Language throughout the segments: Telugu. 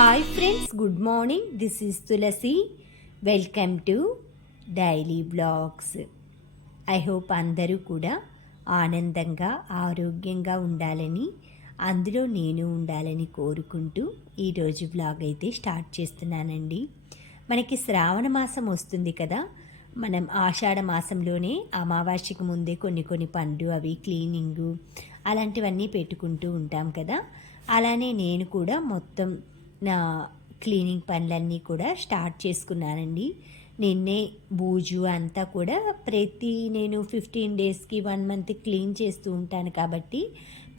Hi friends, good morning. This is Tulasi. Welcome to daily blogs. I hope అందరూ కూడా ఆనందంగా ఆరోగ్యంగా ఉండాలని, అందులో నేను ఉండాలని కోరుకుంటూ ఈరోజు బ్లాగ్ అయితే స్టార్ట్ చేస్తున్నానండి. మనకి శ్రావణ మాసం వస్తుంది కదా. మనం ఆషాఢ మాసంలోనే అమావాస్యకు ముందే కొన్ని పనులు అవి క్లీనింగు అలాంటివన్నీ పెట్టుకుంటూ ఉంటాం కదా. అలానే నేను కూడా మొత్తం నా క్లీనింగ్ పనులన్నీ కూడా స్టార్ట్ చేసుకున్నానండి. నిన్నే బూజు అంతా కూడా నేను 15 డేస్కి 1 మంత్ క్లీన్ చేస్తూ ఉంటాను కాబట్టి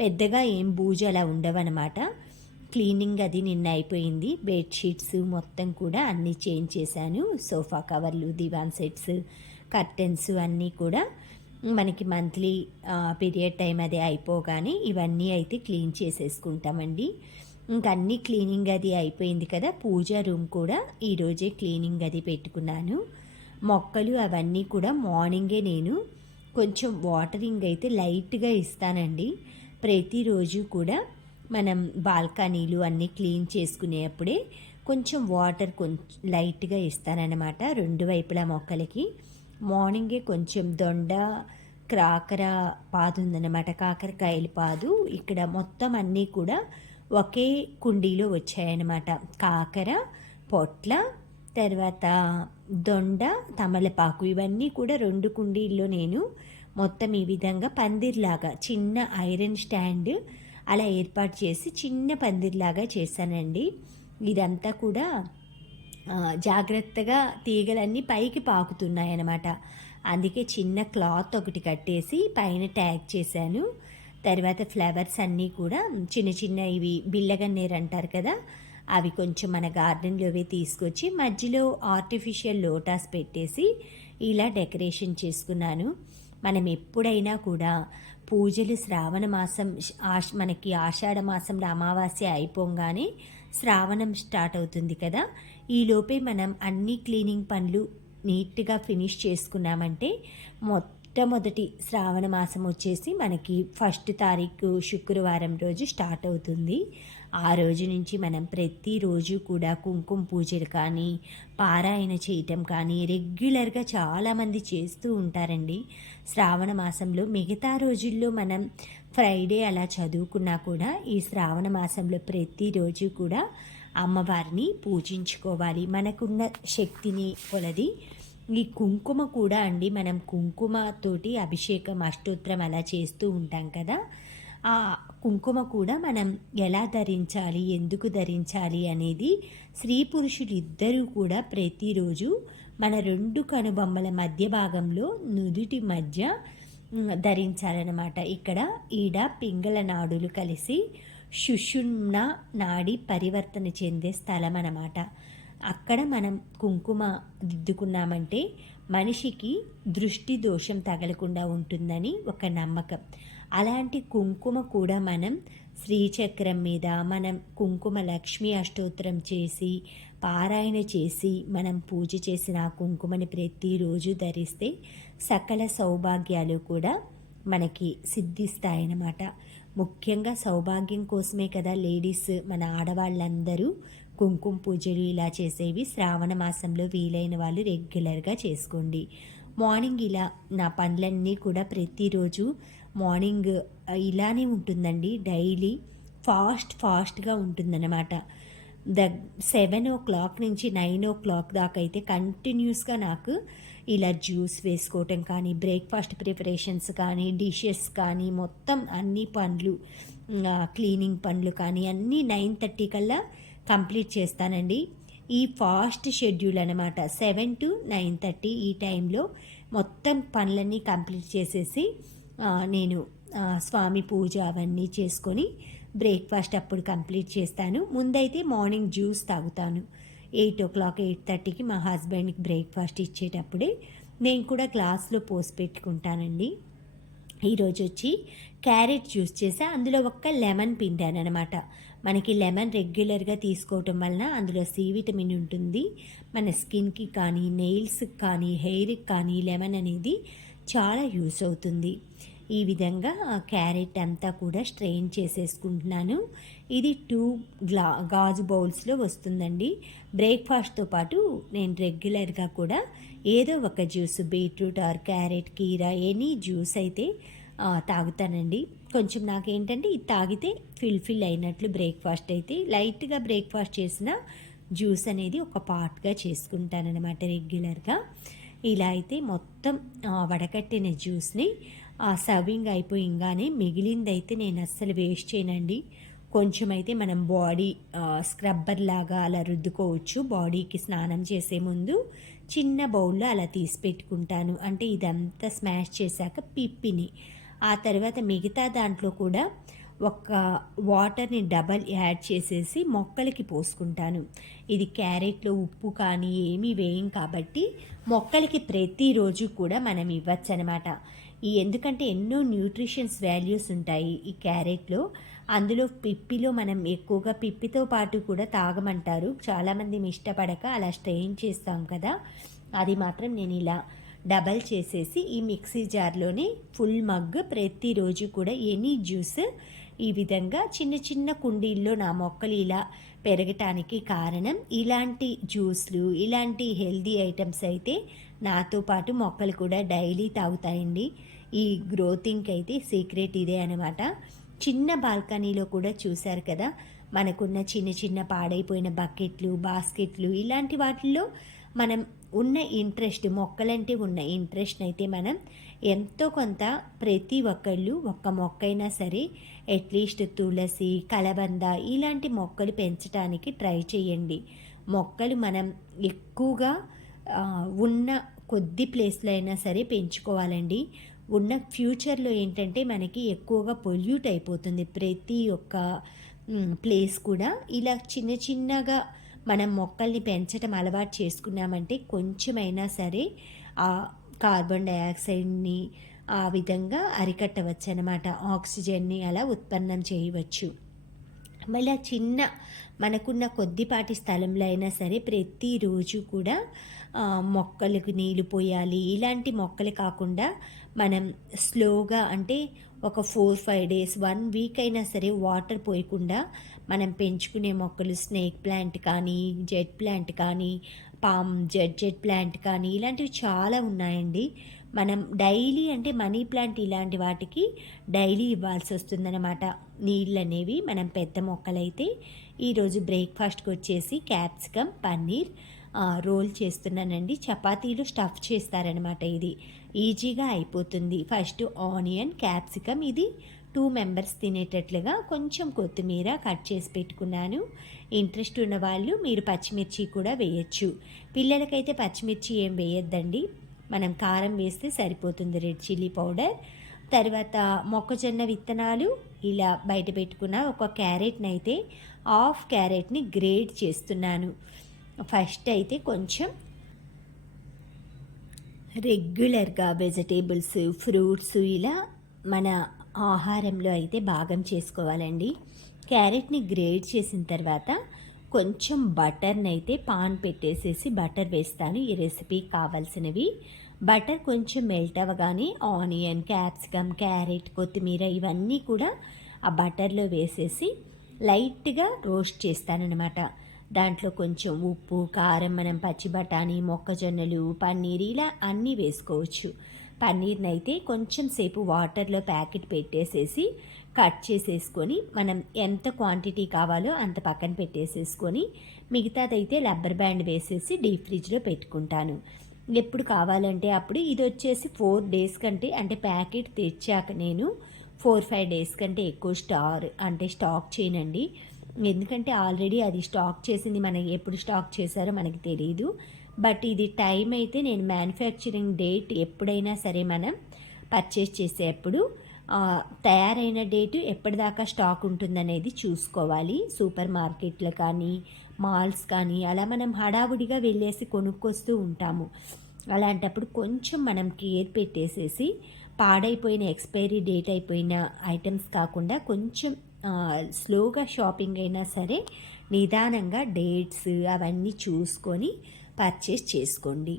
పెద్దగా ఏం బూజు అలా ఉండవన్నమాట. క్లీనింగ్ అది నిన్న అయిపోయింది. బెడ్షీట్స్ మొత్తం కూడా అన్నీ చేంజ్ చేశాను. సోఫా కవర్లు, దివాన్ సెట్స్, కర్టెన్స్ అన్నీ కూడా మనకి మంత్లీ పీరియడ్ టైం అది అయిపోగానే ఇవన్నీ అయితే క్లీన్ చేసేసుకుంటామండి. ఇంక అన్నీ క్లీనింగ్ అది అయిపోయింది కదా. పూజా రూమ్ కూడా ఈరోజే క్లీనింగ్ అది పెట్టుకున్నాను. మొక్కలు అవన్నీ కూడా మార్నింగే నేను కొంచెం వాటరింగ్ అయితే లైట్గా ఇస్తానండి. ప్రతిరోజు కూడా మనం బాల్కనీలు అన్నీ క్లీన్ చేసుకునేప్పుడే కొంచెం వాటర్ లైట్గా ఇస్తానన్నమాట. రెండు వైపులా మొక్కలకి మార్నింగే కొంచెం దొండ కాకర పాదు ఉందన్నమాట. కాకరకాయల పాదు ఇక్కడ మొత్తం అన్నీ కూడా ఒకే కుండీలో వచ్చాయన్నమాట. కాకర, పొట్ల, తర్వాత దొండ, తమలపాకు ఇవన్నీ కూడా 2 కుండీల్లో నేను మొత్తం ఈ విధంగా పందిర్లాగా చిన్న ఐరన్ స్టాండ్ అలా ఏర్పాటు చేసి చిన్న పందిర్లాగా చేశానండి. ఇదంతా కూడా జాగ్రత్తగా తీగలన్నీ పైకి పాకుతున్నాయి అన్నమాట. అందుకే చిన్న క్లాత్ ఒకటి కట్టేసి పైన ట్యాగ్ చేశాను. తర్వాత ఫ్లవర్స్ అన్నీ కూడా చిన్న ఇవి బిల్లగన్నేరు అంటారు కదా, అవి కొంచెం మన గార్డెన్లోవే తీసుకొచ్చి మధ్యలో ఆర్టిఫిషియల్ లోటాస్ పెట్టేసి ఇలా డెకరేషన్ చేసుకున్నాను. మనం ఎప్పుడైనా కూడా పూజలు శ్రావణ మాసం మనకి ఆషాఢ మాసంలో అమావాస్య అయిపోగానే శ్రావణం స్టార్ట్ అవుతుంది కదా. ఈలోపే మనం అన్ని క్లీనింగ్ పనులు నీట్గా ఫినిష్ చేసుకున్నామంటే మొట్టమొదటి శ్రావణ మాసం వచ్చేసి మనకి 1 తారీఖు శుక్రవారం రోజు స్టార్ట్ అవుతుంది. ఆ రోజు నుంచి మనం ప్రతిరోజు కూడా కుంకుమ పూజలు కానీ పారాయణ చేయటం కానీ రెగ్యులర్గా చాలామంది చేస్తూ ఉంటారండి. శ్రావణ మాసంలో మిగతా రోజుల్లో మనం ఫ్రైడే అలా చదువుకున్నా కూడా ఈ శ్రావణ మాసంలో ప్రతిరోజు కూడా అమ్మవారిని పూజించుకోవాలి. మనకున్న శక్తిని కొలది ఈ కుంకుమ కూడా అండి, మనం కుంకుమతోటి అభిషేకం అష్టోత్తరం అలా చేస్తూ ఉంటాం కదా. ఆ కుంకుమ కూడా మనం ఎలా ధరించాలి, ఎందుకు ధరించాలి అనేది స్త్రీ పురుషులు ఇద్దరూ కూడా ప్రతిరోజు మన 2 కనుబొమ్మల మధ్య భాగంలో నుదుటి మధ్య ధరించాలన్నమాట. ఇక్కడ పింగళ నాడులు కలిసి సుషుమ్న నాడి పరివర్తన చెందే స్థలం అన్నమాట. అక్కడ మనం కుంకుమ దిద్దుకున్నామంటే మనిషికి దృష్టి దోషం తగలకుండా ఉంటుందని ఒక నమ్మకం. అలాంటి కుంకుమ కూడా మనం శ్రీచక్రం మీద మనం కుంకుమ లక్ష్మీ అష్టోత్తరం చేసి పారాయణ చేసి మనం పూజ చేసిన ఆ కుంకుమని ప్రతిరోజు ధరిస్తే సకల సౌభాగ్యాలు కూడా మనకి సిద్ధిస్తాయన్నమాట. ముఖ్యంగా సౌభాగ్యం కోసమే కదా లేడీస్, మన ఆడవాళ్ళందరూ కుంకుమ పూజలు ఇలా చేసేవి. శ్రావణ మాసంలో వీలైన వాళ్ళు రెగ్యులర్గా చేసుకోండి. మార్నింగ్ ఇలా నా పనులన్నీ కూడా ప్రతిరోజు మార్నింగ్ ఇలానే ఉంటుందండి. డైలీ ఫాస్ట్గా ఉంటుందన్నమాట. 7 o'clock నుంచి 9 o'clock దాకా అయితే కంటిన్యూస్గా నాకు ఇలా జ్యూస్ వేసుకోవటం కానీ, బ్రేక్ఫాస్ట్ ప్రిపరేషన్స్ కానీ, డిషెస్ కానీ మొత్తం అన్ని పనులు, క్లీనింగ్ పనులు కానీ అన్నీ 9:30 కల్లా కంప్లీట్ చేస్తానండి. ఈ ఫాస్ట్ షెడ్యూల్ అనమాట. 7 to 9:30 ఈ టైంలో మొత్తం పనులన్నీ కంప్లీట్ చేసేసి నేను స్వామి పూజ అవన్నీ చేసుకొని బ్రేక్ఫాస్ట్ అప్పుడు కంప్లీట్ చేస్తాను. ముందైతే మార్నింగ్ జ్యూస్ తాగుతాను. 8 o'clock 8:30కి మా హస్బెండ్కి బ్రేక్ఫాస్ట్ ఇచ్చేటప్పుడే నేను కూడా గ్లాస్లో పోసి పెట్టుకుంటానండి. ఈరోజు వచ్చి క్యారెట్ జ్యూస్ చేసా. అందులో ఒక్క లెమన్ పిండాను అనమాట. మనకి లెమన్ రెగ్యులర్గా తీసుకోవటం వలన అందులో సి విటమిన్ ఉంటుంది. మన స్కిన్కి కానీ, నెయిల్స్కి కానీ, హెయిర్కి కానీ లెమన్ అనేది చాలా యూస్ అవుతుంది. ఈ విధంగా క్యారెట్ అంతా కూడా స్ట్రెయిన్ చేసేసుకుంటున్నాను. ఇది 2 గాజు బౌల్స్లో వస్తుందండి. బ్రేక్ఫాస్ట్తో పాటు నేను రెగ్యులర్గా కూడా ఏదో ఒక జ్యూస్, బీట్రూట్ ఆర్ క్యారెట్, కీరా, ఎనీ జ్యూస్ అయితే తాగుతానండి. కొంచెం నాకేంటంటే ఇది తాగితే ఫిల్ అయినట్లు బ్రేక్ఫాస్ట్ అయితే లైట్గా బ్రేక్ఫాస్ట్ చేసిన జ్యూస్ అనేది ఒక పార్ట్గా చేసుకుంటానన్నమాట రెగ్యులర్గా. ఇలా అయితే మొత్తం వడకట్టిన జ్యూస్ని సర్వింగ్ అయిపోయింగానే మిగిలిందైతే నేను అస్సలు వేస్ట్ చేయనండి. కొంచెం అయితే మనం బాడీ స్క్రబ్బర్ లాగా అలా రుద్దుకోవచ్చు. బాడీకి స్నానం చేసే ముందు చిన్న బౌల్లో అలా తీసి పెట్టుకుంటాను. అంటే ఇదంతా స్మాష్ చేశాక పిప్పిని ఆ తర్వాత మిగతా దాంట్లో కూడా ఒక వాటర్ని డబల్ యాడ్ చేసేసి మొక్కలకి పోసుకుంటాను. ఇది క్యారెట్లో ఉప్పు కానీ ఏమీ వేయం కాబట్టి మొక్కలకి ప్రతిరోజు కూడా మనం ఇవ్వచ్చు అనమాట. ఎందుకంటే ఎన్నో న్యూట్రిషన్స్ వాల్యూస్ ఉంటాయి ఈ క్యారెట్లో. అందులో పిప్పిలో మనం ఎక్కువగా పిప్పితో పాటు కూడా తాగమంటారు. చాలామంది ఇష్టపడక అలా స్ట్రెయిన్ చేస్తాం కదా, అది మాత్రం నేను ఇలా డబల్ చేసేసి ఈ మిక్సీ జార్లోనే ఫుల్ మగ్ ప్రతిరోజు కూడా ఎనీ జ్యూస్ ఈ విధంగా చిన్న చిన్న కుండీల్లో నా మొక్కలు ఇలా పెరగటానికి కారణం ఇలాంటి జ్యూస్లు, ఇలాంటి హెల్దీ ఐటమ్స్ అయితే నాతో పాటు మొక్కలు కూడా డైలీ తాగుతాయండి. ఈ గ్రోతింగ్కి అయితే సీక్రెట్ ఇదే అనమాట. చిన్న బాల్కనీలో కూడా చూశారు కదా, మనకున్న చిన్న చిన్న పాడైపోయిన బకెట్లు, బాస్కెట్లు ఇలాంటి వాటిల్లో మనం ఉన్న ఇంట్రెస్ట్, మొక్కలంటే ఉన్న ఇంట్రెస్ట్ అయితే మనం ఎంతో కొంత ప్రతి ఒక్కళ్ళు ఒక్క మొక్కైనా సరే అట్లీస్ట్ తులసి, కలబంద ఇలాంటి మొక్కలు పెంచడానికి ట్రై చేయండి. మొక్కలు మనం ఎక్కువగా ఉన్న కొద్ది ప్లేస్లో అయినా సరే పెంచుకోవాలండి. ఉన్న ఫ్యూచర్లో ఏంటంటే మనకి ఎక్కువగా పొల్యూట్ అయిపోతుంది ప్రతి ఒక్క ప్లేస్ కూడా. ఇలా చిన్న చిన్నగా మనం మొక్కల్ని పెంచడం అలవాటు చేసుకున్నామంటే కొంచెమైనా సరే ఆ కార్బన్ డయాక్సైడ్ని ఆ విధంగా అరికట్టవచ్చు అనమాట. ఆక్సిజన్ని అలా ఉత్పన్నం చేయవచ్చు. మళ్ళీ చిన్న మనకున్న కొద్దిపాటి స్థలంలో అయినా సరే ప్రతిరోజు కూడా మొక్కలకు నీళ్ళు పోయాలి. ఇలాంటి మొక్కలు కాకుండా మనం స్లోగా అంటే ఒక 4-5 డేస్ 1 వీక్ అయినా సరే వాటర్ పోయకుండా మనం పెంచుకునే మొక్కలు స్నేక్ ప్లాంట్ కానీ, జెడ్ ప్లాంట్ కానీ, పామ్ జెడ్ ప్లాంట్ కానీ ఇలాంటివి చాలా ఉన్నాయండి. మనం డైలీ అంటే మనీ ప్లాంట్ ఇలాంటి వాటికి డైలీ ఇవ్వాల్సి వస్తుందన్నమాట నీళ్ళు అనేవి. మనం పెద్ద మొక్కలైతే ఈరోజు బ్రేక్ఫాస్ట్కి వచ్చేసి క్యాప్సికమ్, పన్నీర్ రోల్ చేస్తున్నానండి. చపాతీలు స్టఫ్ చేస్తారనమాట. ఇది ఈజీగా అయిపోతుంది. ఫస్ట్ ఆనియన్, క్యాప్సికమ్, ఇది 2 మెంబర్స్ తినేటట్లుగా కొంచెం కొత్తిమీర కట్ చేసి పెట్టుకున్నాను. ఇంట్రెస్ట్ ఉన్న వాళ్ళు మీరు పచ్చిమిర్చి కూడా వేయచ్చు. పిల్లలకైతే పచ్చిమిర్చి ఏం వేయొద్దండి, మనం కారం వేస్తే సరిపోతుంది, రెడ్ చిల్లీ పౌడర్. తర్వాత మొక్కజొన్న విత్తనాలు ఇలా బయట పెట్టుకున్న ఒక క్యారెట్ని అయితే హాఫ్ క్యారెట్ని గ్రేట్ చేస్తున్నాను. ఫస్ట్ అయితే కొంచెం రెగ్యులర్గా వెజిటేబుల్స్, ఫ్రూట్స్ ఇలా మన ఆహారంలో అయితే భాగం చేసుకోవాలండి. క్యారెట్ని గ్రేట్ చేసిన తర్వాత కొంచెం బటర్ని అయితే పాన్ పెట్టేసేసి బటర్ వేస్తాను. ఈ రెసిపీకి కావాల్సినవి బటర్ కొంచెం మెల్ట్ అవ్వగానే ఆనియన్, క్యాప్సికమ్, క్యారెట్, కొత్తిమీర ఇవన్నీ కూడా ఆ బటర్లో వేసేసి లైట్గా రోస్ట్ చేస్తానన్నమాట. దాంట్లో కొంచెం ఉప్పు, కారం, మనం పచ్చి బఠానీ, మొక్కజొన్నలు, పన్నీర్ ఇలా అన్నీ వేసుకోవచ్చు. పన్నీర్ని అయితే కొంచెం సేపు వాటర్లో ప్యాకెట్ పెట్టేసేసి కట్ చేసేసుకొని మనం ఎంత క్వాంటిటీ కావాలో అంత పక్కన పెట్టేసేసుకొని మిగతాదైతే రబ్బర్ బ్యాండ్ వేసేసి డీప్ ఫ్రిడ్జ్లో పెట్టుకుంటాను. ఎప్పుడు కావాలంటే అప్పుడు. ఇది వచ్చేసి 4 డేస్ కంటే అంటే ప్యాకెట్ తెచ్చాక నేను 4-5 డేస్ కంటే ఎక్కువ స్టాక్ చేయనండి. ఎందుకంటే ఆల్రెడీ అది స్టాక్ చేసింది మనకి ఎప్పుడు స్టాక్ చేశారో మనకి తెలియదు. బట్ ఇది టైం అయితే నేను మ్యానుఫ్యాక్చరింగ్ డేట్ ఎప్పుడైనా సరే మనం పర్చేస్ చేసేటప్పుడు తయారైన డేటు ఎప్పటిదాకా స్టాక్ ఉంటుందనేది చూసుకోవాలి. సూపర్ మార్కెట్లో కానీ మాల్స్ కానీ అలా మనం హడావుడిగా వెళ్ళేసి కొనుక్కొస్తూ ఉంటాము. అలాంటప్పుడు కొంచెం మనం కేర్ పెట్టేసేసి పాడైపోయిన ఎక్స్పైరీ డేట్ అయిపోయిన ఐటమ్స్ కాకుండా కొంచెం స్లోగా షాపింగ్ అయినా సరే నిదానంగా డేట్స్ అవన్నీ చూసుకొని పర్చేస్ చేసుకోండి.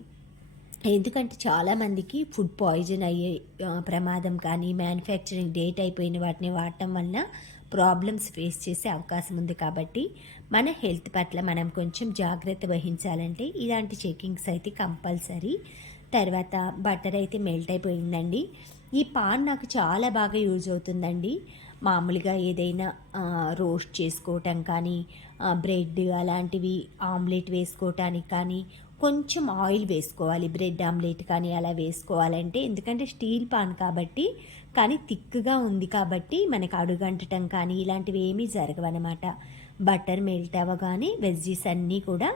ఎందుకంటే చాలామందికి ఫుడ్ పాయిజన్ అయ్యే ప్రమాదం కానీ, మ్యానుఫ్యాక్చరింగ్ డేట్ అయిపోయిన వాటిని వాడటం వలన ప్రాబ్లమ్స్ ఫేస్ చేసే అవకాశం ఉంది. కాబట్టి మన హెల్త్ పట్ల మనం కొంచెం జాగ్రత్త వహించాలంటే ఇలాంటి చెకింగ్స్ అయితే కంపల్సరీ. తర్వాత బటర్ అయితే మెల్ట్ అయిపోయిందండి. ఈ పాన్ నాకు చాలా బాగా యూజ్ అవుతుందండి. మామూలుగా ఏదైనా రోస్ట్ చేసుకోవటం కానీ, బ్రెడ్ అలాంటివి ఆమ్లెట్ వేసుకోవటానికి కానీ, కొంచెం ఆయిల్ వేసుకోవాలి. బ్రెడ్ ఆమ్లెట్ కానీ అలా వేసుకోవాలంటే, ఎందుకంటే స్టీల్ పాన్ కాబట్టి, కానీ థిక్‌గా ఉంది కాబట్టి మనకు అడుగంటటం కానీ ఇలాంటివి ఏమీ జరగవనమాట. బటర్ మెల్ట్ అవ్వగానే వెజ్జీస్ అన్నీ కూడా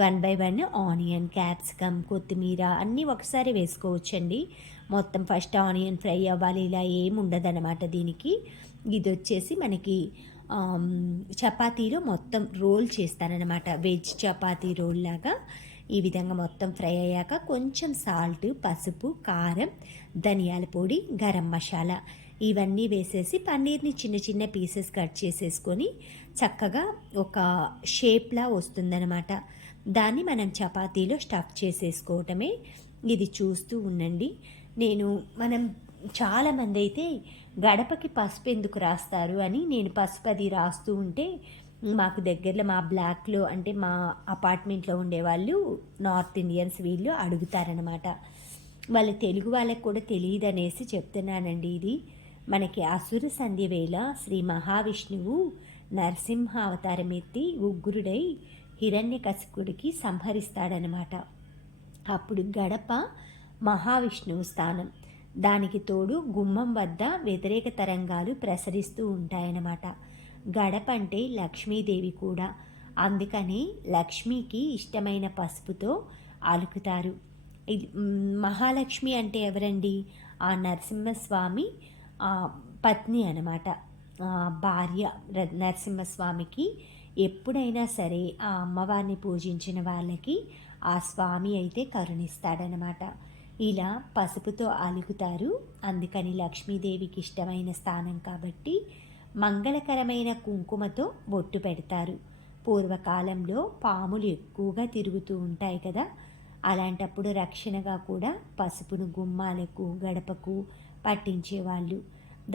one by one onion, capsicum, కొత్తిమీర అన్నీ ఒకసారి వేసుకోవచ్చండి. మొత్తం ఫస్ట్ ఆనియన్ ఫ్రై అవ్వాలి ఇలా ఏమి ఉండదన్నమాట దీనికి. ఇది వచ్చేసి మనకి చపాతీలో మొత్తం రోల్ చేస్తానన్నమాట. వెజ్ చపాతీ రోల్ లాగా ఈ విధంగా మొత్తం ఫ్రై అయ్యాక కొంచెం సాల్ట్, పసుపు, కారం, ధనియాల పొడి, గరం మసాలా ఇవన్నీ వేసేసి పన్నీర్ని చిన్న చిన్న పీసెస్ కట్ చేసేసుకొని చక్కగా ఒక షేప్లా వస్తుందన్నమాట. దాన్ని మనం చపాతీలో స్టఫ్ చేసేసుకోవటమే. ఇది చూస్తూ ఉండండి. మనం చాలామంది అయితే గడపకి పసుపు ఎందుకు రాస్తారు అని నేను పసుపు అది రాస్తూ ఉంటే మాకు దగ్గరలో మా బ్లాక్లో అంటే మా అపార్ట్మెంట్లో ఉండేవాళ్ళు నార్త్ ఇండియన్స్ వీళ్ళు అడుగుతారనమాట. వాళ్ళ తెలుగు వాళ్ళకి కూడా తెలియదు అనేసి చెప్తున్నానండి. ఇది మనకి అసుర సంధ్య వేళ శ్రీ మహావిష్ణువు నరసింహ అవతారం ఎత్తి ఉగ్రుడై హిరణ్యకశిపుడికి సంహరిస్తాడనమాట. అప్పుడు గడప మహావిష్ణువు స్థానం. దానికి తోడు గుమ్మం వద్ద వ్యతిరేక తరంగాలు ప్రసరిస్తూ ఉంటాయన్నమాట. గడప అంటే లక్ష్మీదేవి కూడా. అందుకని లక్ష్మికి ఇష్టమైన పసుపుతో అలుకుతారు. ఇది మహాలక్ష్మి అంటే ఎవరండి? ఆ నరసింహస్వామి పత్ని అనమాట, భార్య. నరసింహస్వామికి ఎప్పుడైనా సరే ఆ అమ్మవారిని పూజించిన వాళ్ళకి ఆ స్వామి అయితే కరుణిస్తాడనమాట. ఇలా పసుపుతో అలుకుతారు. అందుకని లక్ష్మీదేవికి ఇష్టమైన స్థానం కాబట్టి మంగళకరమైన కుంకుమతో బొట్టు పెడతారు. పూర్వకాలంలో పాములు ఎక్కువగా తిరుగుతూ ఉంటాయి కదా, అలాంటప్పుడు రక్షణగా కూడా పసుపును గుమ్మాలకు, గడపకు పట్టించేవాళ్ళు.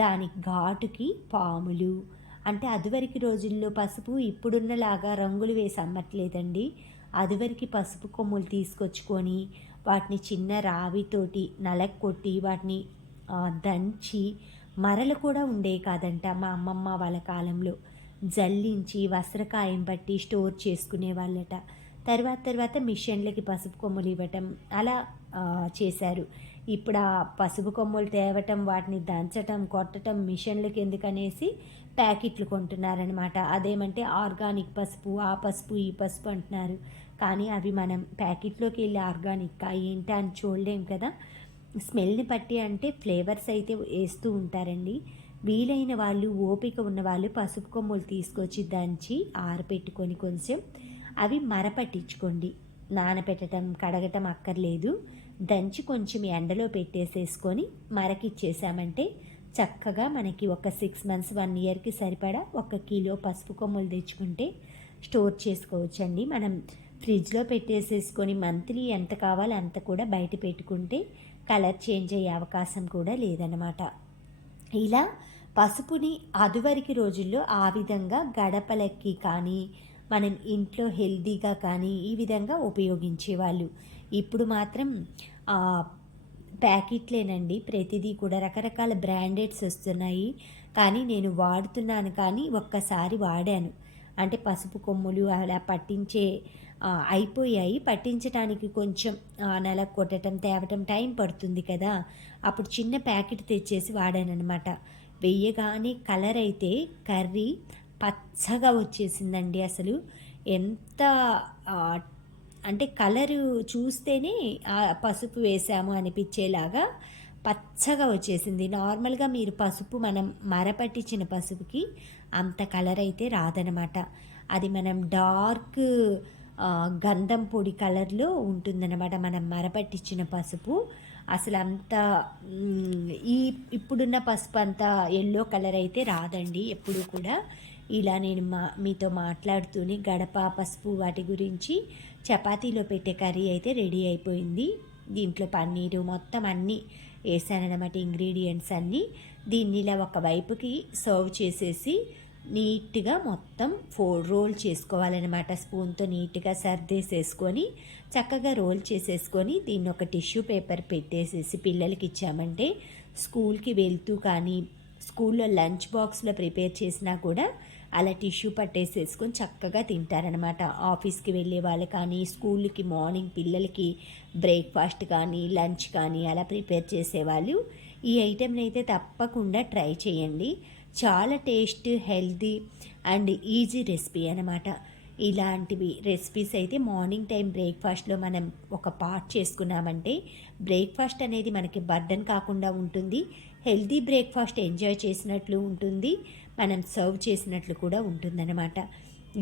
దాని ఘాటుకి పాములు అంటే అదివరకు రోజుల్లో పసుపు ఇప్పుడున్నలాగా రంగులు వేసి అమ్మట్లేదండి. అదివరకు పసుపు కొమ్ములు తీసుకొచ్చుకొని వాటిని చిన్న రావితోటి నలక్కొట్టి వాటిని దంచి మరలు కూడా ఉండేవి కాదంట. మా అమ్మమ్మ వాళ్ళ కాలంలో జల్లించి వస్త్రకాయం పట్టి స్టోర్ చేసుకునే వాళ్ళట. తర్వాత మిషన్లకి పసుపు కొమ్ములు ఇవ్వటం అలా చేశారు. ఇప్పుడు ఆ పసుపు కొమ్ములు తేవటం, వాటిని దంచటం, కొట్టటం మిషన్లకి ఎందుకనేసి ప్యాకెట్లు కొంటున్నారనమాట. అదేమంటే ఆర్గానిక్ పసుపు, ఆ పసుపు ఈ పసుపు అంటున్నారు. కానీ అవి మనం ప్యాకెట్లోకి వెళ్ళి ఆర్గానిక్ ఏంటా అని చూడలేం కదా. స్మెల్ని బట్టి అంటే ఫ్లేవర్స్ అయితే వేస్తూ ఉంటారండి. వీలైన వాళ్ళు, ఓపిక ఉన్న వాళ్ళు పసుపు కొమ్ములు తీసుకొచ్చి దంచి ఆరపెట్టుకొని కొంచెం అవి మరపట్టించుకోండి. నానబెట్టడం, కడగటం అక్కర్లేదు. దంచి కొంచెం ఎండలో పెట్టేసేసుకొని మరకిచ్చేసామంటే చక్కగా మనకి ఒక 6 months 1 yearకి సరిపడా 1 కిలో పసుపు కొమ్ములు తెచ్చుకుంటే స్టోర్ చేసుకోవచ్చండి. మనం ఫ్రిడ్జ్లో పెట్టేసేసుకొని మంత్లీ ఎంత కావాలో అంత కూడా బయట పెట్టుకుంటే కలర్ చేంజ్ అయ్యే అవకాశం కూడా లేదన్నమాట. ఇలా పసుపుని అదివరకు రోజుల్లో ఆ విధంగా గడపలకి కానీ మనం ఇంట్లో హెల్తీగా కానీ ఈ విధంగా ఉపయోగించేవాళ్ళు. ఇప్పుడు మాత్రం ప్యాకెట్లేనండి ప్రతిదీ కూడా. రకరకాల బ్రాండెడ్స్ వస్తున్నాయి. కానీ నేను వాడుతున్నాను, కానీ ఒక్కసారి వాడాను. అంటే పసుపు కొమ్ములు అలా అయిపోయాయి. పట్టించడానికి కొంచెం నెలకు కొట్టడం, తేవటం టైం పడుతుంది కదా. అప్పుడు చిన్న ప్యాకెట్ తెచ్చేసి వాడానన్నమాట. వెయ్యగానే కలర్ అయితే కర్రీ పచ్చగా వచ్చేసిందండి. అసలు ఎంత అంటే కలరు చూస్తేనే పసుపు వేసాము అనిపించేలాగా పచ్చగా వచ్చేసింది. నార్మల్గా మీరు పసుపు మనం మరపట్టించిన పసుపుకి అంత కలర్ అయితే రాదనమాట. అది మనం డార్క్ గంధం పొడి కలర్లో ఉంటుందన్నమాట మనం మరపట్టించిన పసుపు. అసలు అంత ఇప్పుడున్న పసుపు అంత ఎల్లో కలర్ అయితే రాదండి ఎప్పుడు కూడా. ఇలా నేను మీతో మాట్లాడుతూనే గడప, పసుపు వాటి గురించి చపాతీలో పెట్టే కర్రీ అయితే రెడీ అయిపోయింది. దీంట్లో పన్నీరు మొత్తం అన్నీ వేసానన్నమాట, ఇంగ్రీడియంట్స్ అన్నీ. దీన్ని ఇలా ఒక వైపుకి సర్వ్ చేసేసి నీట్గా మొత్తం రోల్ చేసుకోవాలన్నమాట. స్పూన్తో నీట్గా సర్దేసేసుకొని చక్కగా రోల్ చేసేసుకొని దీన్ని ఒక టిష్యూ పేపర్ పెట్టేసేసి పిల్లలకి ఇచ్చామంటే స్కూల్కి వెళ్తూ కానీ స్కూల్లో లంచ్ బాక్స్లో ప్రిపేర్ చేసినా కూడా అలా టిష్యూ పట్టేసేసుకొని చక్కగా తింటారనమాట. ఆఫీస్కి వెళ్ళే వాళ్ళు కానీ స్కూల్కి మార్నింగ్ పిల్లలకి బ్రేక్ఫాస్ట్ కానీ లంచ్ కానీ అలా ప్రిపేర్ చేసేవాళ్ళు ఈ ఐటెంని అయితే తప్పకుండా ట్రై చేయండి. చాలా taste, healthy and easy recipe అనమాట. ఇలాంటివి రెసిపీస్ అయితే మార్నింగ్ టైం బ్రేక్ఫాస్ట్లో మనం ఒక పార్ట్ చేసుకున్నామంటే బ్రేక్ఫాస్ట్ అనేది మనకి బర్డన్ కాకుండా ఉంటుంది. హెల్తీ బ్రేక్ఫాస్ట్ ఎంజాయ్ చేసినట్లు ఉంటుంది, మనం సర్వ్ చేసినట్లు కూడా ఉంటుందన్నమాట.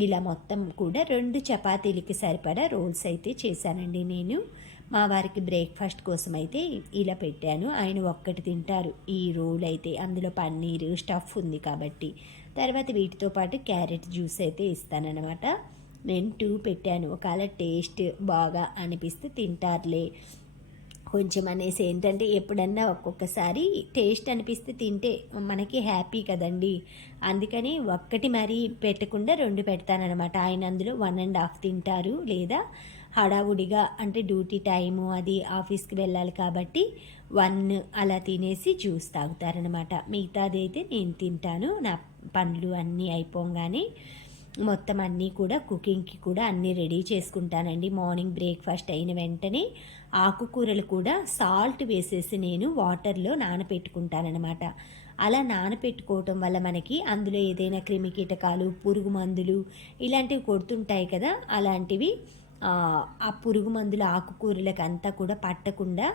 ఇలా మొత్తం కూడా 2 చపాతీలకి సరిపడా రోల్స్ అయితే చేశానండి నేను. మా వారికి బ్రేక్ఫాస్ట్ కోసం అయితే ఇలా పెట్టాను. ఆయన ఒక్కటి తింటారు ఈ రోల్ అయితే, అందులో పన్నీరు స్టఫ్ ఉంది కాబట్టి. తర్వాత వీటితో పాటు క్యారెట్ జ్యూస్ అయితే ఇస్తానన్నమాట. నేను 2 పెట్టాను, ఒకవేళ టేస్ట్ బాగా అనిపిస్తే తింటారులే కొంచెం అనేసి. ఏంటంటే ఎప్పుడన్నా ఒక్కొక్కసారి టేస్ట్ అనిపిస్తే తింటే మనకి హ్యాపీ కదండి. అందుకని ఒక్కటి మరీ పెట్టకుండా 2 పెడతానమాట. ఆయన అందులో 1.5 తింటారు, లేదా హడావుడిగా అంటే డ్యూటీ టైము అది ఆఫీస్కి వెళ్ళాలి కాబట్టి 1 అలా తినేసి జ్యూస్ తాగుతారనమాట. మిగతాది అయితే నేను తింటాను, నా పనులు అన్నీ అయిపోగానే మొత్తం అన్నీ కూడా కుకింగ్కి కూడా అన్నీ రెడీ చేసుకుంటానండి. మార్నింగ్ బ్రేక్ఫాస్ట్ అయిన వెంటనే ఆకుకూరలు కూడా సాల్ట్ వేసేసి నేను వాటర్లో నానపెట్టుకుంటానమాట. అలా నానపెట్టుకోవటం వల్ల మనకి అందులో ఏదైనా క్రిమి కీటకాలు, పురుగు మందులు ఇలాంటివి కొడుతుంటాయి కదా, అలాంటివి ఆ పురుగు మందులు ఆకుకూరలకు అంతా కూడా పట్టకుండా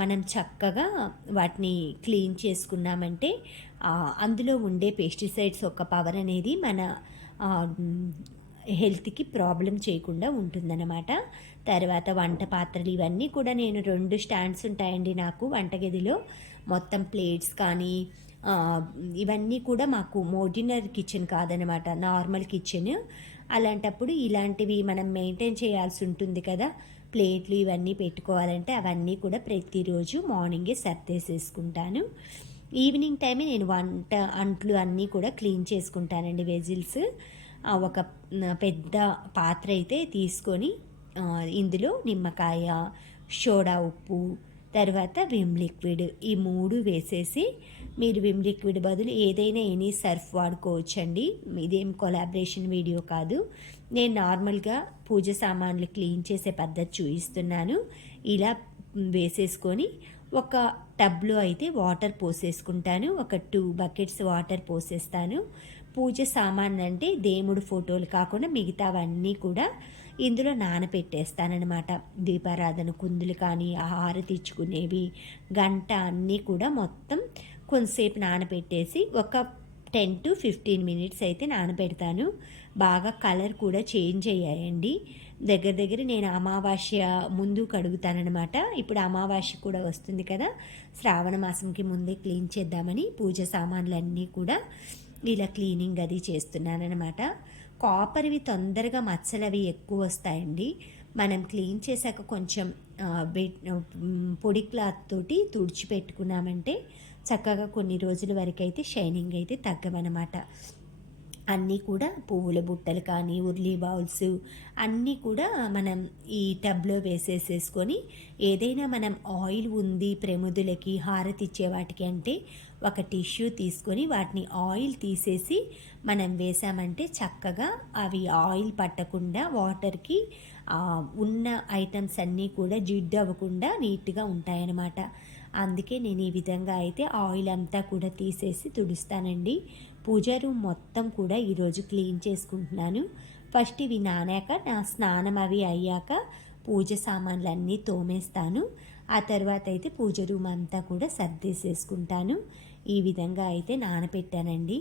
మనం చక్కగా వాటిని క్లీన్ చేసుకున్నామంటే అందులో ఉండే పెస్టిసైడ్స్ ఒక పవర్ అనేది మన హెల్త్కి ప్రాబ్లం చేయకుండా ఉంటుందన్నమాట. తర్వాత వంట పాత్రలు ఇవన్నీ కూడా నేను 2 స్టాండ్స్ ఉంటాయండి నాకు వంటగదిలో. మొత్తం ప్లేట్స్ కానీ ఇవన్నీ కూడా మాకు మోడ్యులర్ కిచెన్ కాదనమాట, నార్మల్ కిచెన్. అలాంటప్పుడు ఇలాంటివి మనం మెయింటైన్ చేయాల్సి ఉంటుంది కదా, ప్లేట్లు ఇవన్నీ పెట్టుకోవాలంటే అవన్నీ కూడా ప్రతిరోజు మార్నింగే సర్దేసేసుకుంటాను. ఈవినింగ్ టైమే నేను అంట్లు అన్నీ కూడా క్లీన్ చేసుకుంటానండి. వెజిల్స్ ఒక పెద్ద పాత్ర అయితే తీసుకొని ఇందులో నిమ్మకాయ, సోడా ఉప్పు, తర్వాత విమ్ లిక్విడ్ ఈ 3 వేసేసి, మీరు విమ్ లిక్విడ్ బదులు ఏదైనా ఎనీ సర్ఫ్ వాడుకోవచ్చండి. ఇదేం కొలాబరేషన్ వీడియో కాదు, నేను నార్మల్గా పూజ సామాన్లు క్లీన్ చేసే పద్ధతి చూపిస్తున్నాను. ఇలా వేసేసుకొని ఒక టబ్లో అయితే వాటర్ పోసేసుకుంటాను. ఒక 2 బకెట్స్ వాటర్ పోసేస్తాను. పూజ సామాన్లు అంటే దేవుడు ఫోటోలు కాకుండా మిగతావన్నీ కూడా ఇందులో నానపెట్టేస్తానమాట. దీపారాధన కుందులు కానీ హారతి ఇచ్చుకునేవి గంట అన్నీ కూడా మొత్తం కొంతసేపు నానపెట్టేసి ఒక 10 to 15 మినిట్స్ అయితే నానపెడతాను. బాగా కలర్ కూడా చేంజ్ అయ్యాయండి. దగ్గర నేను అమావాస్య ముందు కడుగుతానమాట. ఇప్పుడు అమావాస్య కూడా వస్తుంది కదా, శ్రావణ మాసంకి ముందే క్లీన్ చేద్దామని పూజ సామాన్లన్నీ కూడా ఇలా క్లీనింగ్ అది చేస్తున్నానమాట. కాపర్వి తొందరగా మచ్చలు అవి ఎక్కువ వస్తాయండి. మనం క్లీన్ చేశాక కొంచెం పొడి క్లాత్ తోటి తుడిచిపెట్టుకున్నామంటే చక్కగా కొన్ని రోజుల వరకు అయితే షైనింగ్ అయితే తగ్గమన్నమాట. అన్నీ కూడా పువ్వుల బుట్టలు కానీ ఉర్లీ బౌల్స్ అన్నీ కూడా మనం ఈ టబ్లో వేసేసేసుకొని, ఏదైనా మనం ఆయిల్ ఉంది ప్రముదులకి హారతి ఇచ్చే వాటికి అంటే ఒక టిష్యూ తీసుకొని వాటిని ఆయిల్ తీసేసి మనం వేసామంటే చక్కగా అవి ఆయిల్ పట్టకుండా వాటర్కి ఉన్న ఐటమ్స్ అన్నీ కూడా జిడ్డు అవ్వకుండా నీట్గా ఉంటాయన్నమాట. అందుకే నేను ఈ విధంగా అయితే ఆయిల్ అంతా కూడా తీసేసి తుడుస్తానండి. పూజా రూమ్ మొత్తం కూడా ఈరోజు క్లీన్ చేసుకుంటున్నాను. ఫస్ట్ ఇవి నానాక నా స్నానం అవి అయ్యాక పూజ సామాన్లు అన్నీ తోమేస్తాను. ఆ తర్వాత అయితే పూజ రూమ్ అంతా కూడా సర్దేసేసుకుంటాను. ఈ విధంగా అయితే నానపెట్టానండి.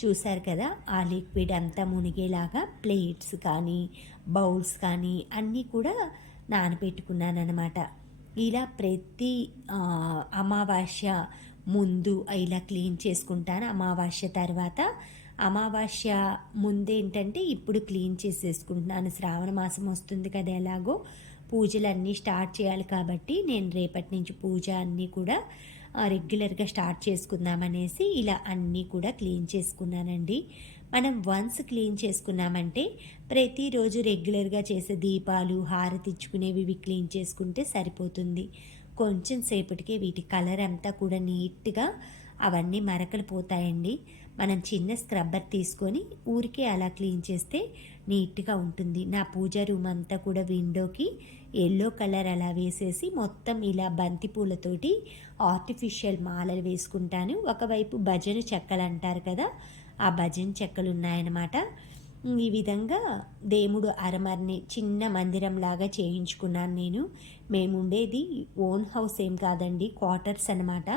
చూసారు కదా, ఆ లిక్విడ్ అంతా మునిగేలాగా ప్లేట్స్ కానీ బౌల్స్ కానీ అన్నీ కూడా నానపెట్టుకున్నాను అనమాట. ఇలా ప్రతి అమావాస్య ముందు ఇలా క్లీన్ చేసుకుంటాను. అమావాస్య తర్వాత, అమావాస్య ముందేంటంటే ఇప్పుడు క్లీన్ చేసేసుకుంటున్నాను. శ్రావణ మాసం వస్తుంది కదా, ఎలాగో పూజలన్నీ స్టార్ట్ చేయాలి కాబట్టి నేను రేపటి నుంచి పూజ అన్నీ కూడా రెగ్యులర్గా స్టార్ట్ చేసుకుందామనేసి ఇలా అన్నీ కూడా క్లీన్ చేసుకున్నానండి. మనం వన్స్ క్లీన్ చేసుకున్నామంటే ప్రతిరోజు రెగ్యులర్గా చేసే దీపాలు, హారతి ఇచ్చుకునేవి ఇవి క్లీన్ చేసుకుంటే సరిపోతుంది. కొంచెం సేపటికే వీటి కలర్ అంతా కూడా నీట్గా అవన్నీ మరకలు పోతాయండి. మనం చిన్న స్క్రబ్బర్ తీసుకొని ఊరికే అలా క్లీన్ చేస్తే నీట్గా ఉంటుంది. నా పూజ రూమ్ అంతా కూడా విండోకి ఎల్లో కలర్ అలా వేసేసి మొత్తం ఇలా బంతి పూలతోటి ఆర్టిఫిషియల్ మాలలు వేసుకుంటాను. ఒకవైపు భజన చెక్కలు అంటారు కదా, ఆ భజన చెక్కలు ఉన్నాయన్నమాట. ఈ విధంగా దేవుడు అరమర్ని చిన్న మందిరం లాగా చేయించుకున్నాను నేను. మేము ఉండేది ఓన్ హౌస్ ఏం కాదండి, క్వార్టర్స్ అనమాట.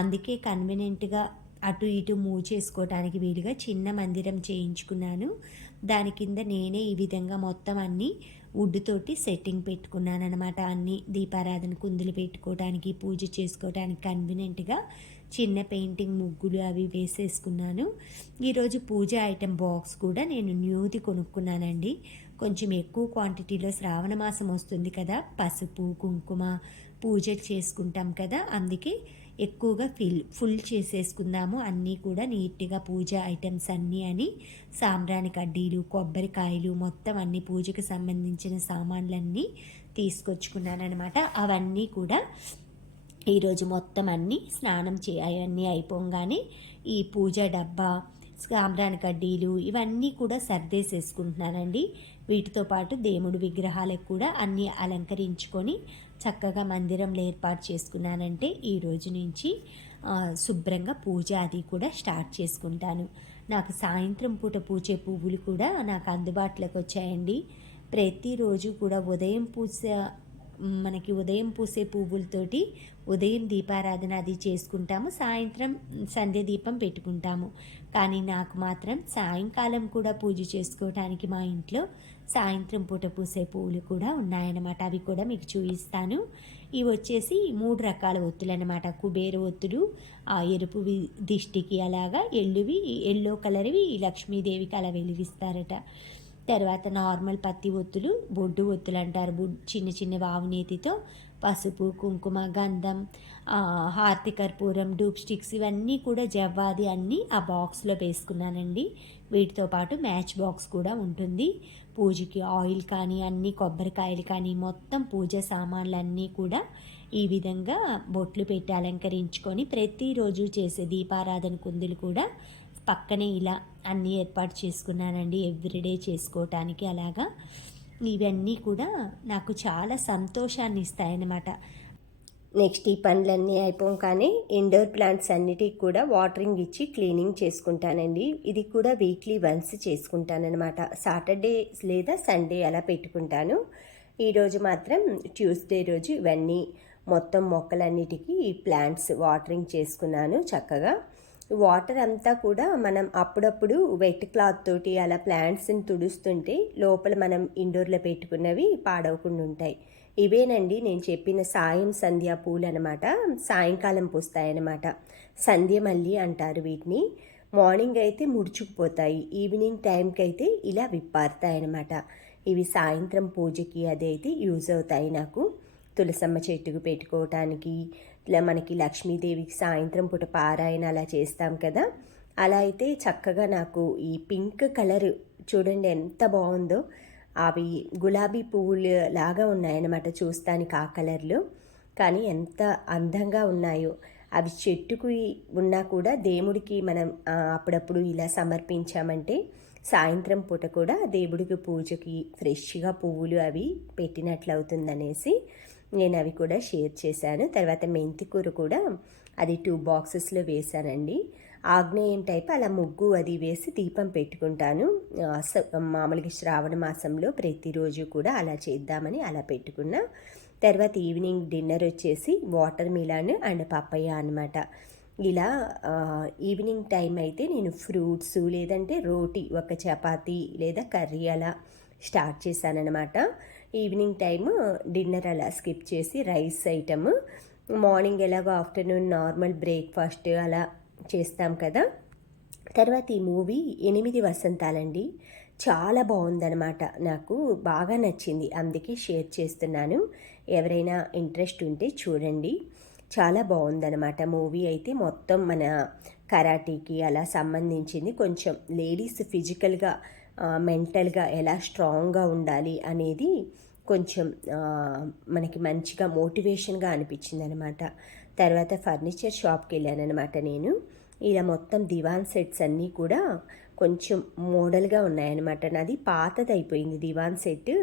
అందుకే కన్వీనియంట్గా అటు ఇటు మూవ్ చేసుకోవడానికి వీలుగా చిన్న మందిరం చేయించుకున్నాను. దాని కింద నేనే ఈ విధంగా మొత్తం అన్నీ వుడ్ తోటి సెట్టింగ్ పెట్టుకున్నాను అనమాట. అన్ని దీపారాధన కుందులు పెట్టుకోవడానికి, పూజ చేసుకోవడానికి కన్వీనియంట్గా చిన్న పెయింటింగ్ ముగ్గులు అవి వేసేసుకున్నాను. ఈరోజు పూజ ఐటెం బాక్స్ కూడా నేను న్యూది కొనుక్కున్నానండి. కొంచెం ఎక్కువ క్వాంటిటీలో శ్రావణ మాసం వస్తుంది కదా, పసుపు కుంకుమ పూజలు చేసుకుంటాం కదా, అందుకే ఎక్కువగా ఫుల్ చేసేసుకుందాము అన్నీ కూడా నీట్గా పూజ ఐటమ్స్ అన్నీ అని సాంబ్రాణి కడ్డీలు, కొబ్బరికాయలు మొత్తం అన్ని పూజకు సంబంధించిన సామాన్లన్నీ తీసుకొచ్చుకున్నాను అనమాట. అవన్నీ కూడా ఈరోజు మొత్తం అన్నీ స్నానం అవన్నీ అయిపోగానే ఈ పూజ డబ్బా, సాంబ్రాణి కడ్డీలు ఇవన్నీ కూడా సర్దేసేసుకుంటున్నానండి. వీటితో పాటు దేవుడి విగ్రహాలకు కూడా అన్నీ అలంకరించుకొని చక్కగా మందిరంలో ఏర్పాటు చేసుకున్నానంటే ఈ రోజు నుంచి శుభ్రంగా పూజ అది కూడా స్టార్ట్ చేసుకుంటాను. నాకు సాయంత్రం పూట పూచే పువ్వులు కూడా నాకు అందుబాటులోకి వచ్చాయండి. ప్రతిరోజు కూడా ఉదయం పూసే పువ్వులతోటి ఉదయం దీపారాధన అది చేసుకుంటాము, సాయంత్రం సంధ్య దీపం పెట్టుకుంటాము. కానీ నాకు మాత్రం సాయంకాలం కూడా పూజ చేసుకోవడానికి మా ఇంట్లో సాయంత్రం పూట పూసే పువ్వులు కూడా ఉన్నాయన్నమాట. అవి కూడా మీకు చూపిస్తాను. ఇవి వచ్చేసి 3 రకాల ఒత్తులు అనమాట. కుబేర ఒత్తులు, ఎరుపువి దిష్టికి, అలాగా ఎల్లో కలర్వి లక్ష్మీదేవికి అలా వెలిగిస్తారట. తర్వాత నార్మల్ పత్తి ఒత్తులు, బొడ్డు ఒత్తులు అంటారు. చిన్న చిన్న ఆవునేతితో పసుపు కుంకుమ గంధం, హారతి కర్పూరం, డూప్ స్టిక్స్ ఇవన్నీ కూడా జవ్వాది అన్నీ ఆ బాక్స్లో వేసుకున్నానండి. వీటితో పాటు మ్యాచ్ బాక్స్ కూడా ఉంటుంది. పూజకి ఆయిల్ కానీ అన్ని కొబ్బరికాయలు కానీ మొత్తం పూజ సామాన్లన్నీ కూడా ఈ విధంగా బొట్లు పెట్టి అలంకరించుకొని ప్రతిరోజు చేసే దీపారాధన కుందులు కూడా పక్కనే ఇలా అన్నీ ఏర్పాటు చేసుకున్నానండి ఎవ్రీడే చేసుకోవటానికి. అలాగా ఇవన్నీ కూడా నాకు చాలా సంతోషాన్ని ఇస్తాయన్నమాట. నెక్స్ట్ ఈ పనులన్నీ అయిపోగానే ఇండోర్ ప్లాంట్స్ అన్నిటికి కూడా వాటరింగ్ ఇచ్చి క్లీనింగ్ చేసుకుంటానండి. ఇది కూడా వీక్లీ వన్స్ చేసుకుంటానన్నమాట. సాటర్డే లేదా సండే అలా పెట్టుకుంటాను. ఈరోజు మాత్రం ట్యూస్డే రోజు ఇవన్నీ మొత్తం మొక్కలన్నిటికీ ప్లాంట్స్ వాటరింగ్ చేసుకున్నాను చక్కగా. వాటర్ అంతా కూడా మనం అప్పుడప్పుడు వెట్ క్లాత్ తోటి అలా ప్లాంట్స్ని తుడుస్తుంటే లోపల మనం ఇండోర్లో పెట్టుకున్నవి పాడవకుండా ఉంటాయి. ఇవేనండి నేను చెప్పిన సాయం సంధ్య పూలు అనమాట. సాయంకాలం పూస్తాయన్నమాట. సంధ్య మల్లి అంటారు వీటిని. మార్నింగ్ అయితే ముడుచుకుపోతాయి, ఈవినింగ్ టైంకి అయితే ఇలా విప్పారుతాయన్నమాట. ఇవి సాయంత్రం పూజకి అదైతే యూజ్ అవుతాయి నాకు. తులసమ్మ చెట్టుకు పెట్టుకోవటానికి, ఇలా మనకి లక్ష్మీదేవికి సాయంత్రం పూట పారాయణ అలా చేస్తాం కదా, అలా అయితే చక్కగా నాకు ఈ పింక్ కలర్ చూడండి ఎంత బాగుందో. అవి గులాబీ పువ్వులు లాగా ఉన్నాయన్నమాట చూస్తానికి ఆ కలర్లో, కానీ ఎంత అందంగా ఉన్నాయో. అవి చెట్టుకు ఉన్నా కూడా దేవుడికి మనం అప్పుడప్పుడు ఇలా సమర్పించామంటే సాయంత్రం పూట కూడా దేవుడికి పూజకి ఫ్రెష్గా పువ్వులు అవి పెట్టినట్లు అవుతుందనేసి నేను అవి కూడా షేర్ చేశాను. తర్వాత మెంతికూర కూడా అది 2 బాక్సెస్లో వేశానండి. ఆగ్నేయం టైప్ అలా ముగ్గు అది వేసి దీపం పెట్టుకుంటాను. మామూలుగా శ్రావణ మాసంలో ప్రతిరోజు కూడా అలా చేద్దామని అలా పెట్టుకున్నా. తర్వాత ఈవినింగ్ డిన్నర్ వచ్చేసి వాటర్ మిలాన్ అండ్ పప్పయ్య అనమాట. ఇలా ఈవినింగ్ టైం అయితే నేను ఫ్రూట్స్ లేదంటే రోటీ, ఒక చపాతీ లేదా కర్రీ అలా స్టార్ట్ చేశానన్నమాట. ఈవినింగ్ టైము డిన్నర్ అలా స్కిప్ చేసి రైస్ ఐటమ్, మార్నింగ్ ఎలాగో ఆఫ్టర్నూన్ నార్మల్ బ్రేక్ఫాస్ట్ అలా చేస్తాం కదా. తర్వాత ఈ మూవీ 8 వసంతాలండి. చాలా బాగుందనమాట. నాకు బాగా నచ్చింది, అందుకే షేర్ చేస్తున్నాను. ఎవరైనా ఇంట్రెస్ట్ ఉంటే చూడండి. చాలా బాగుందనమాట. మూవీ అయితే మొత్తం మన కరాటీకి అలా సంబంధించింది. కొంచెం లేడీస్ ఫిజికల్గా మెంటల్గా ఎలా స్ట్రాంగ్గా ఉండాలి అనేది కొంచెం మనకి మంచిగా మోటివేషన్గా అనిపించింది అనమాట. తర్వాత ఫర్నిచర్ షాప్కి వెళ్ళానమాట నేను. ఇలా మొత్తం దివాన్ సెట్స్ అన్నీ కూడా కొంచెం మోడల్గా ఉన్నాయన్నమాట. నాది పాతది అయిపోయింది దివాన్ సెట్.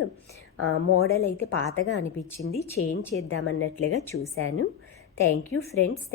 మోడల్ అయితే పాతగా అనిపించింది, చేంజ్ చేద్దామన్నట్లుగా చూశాను. Thank you friends.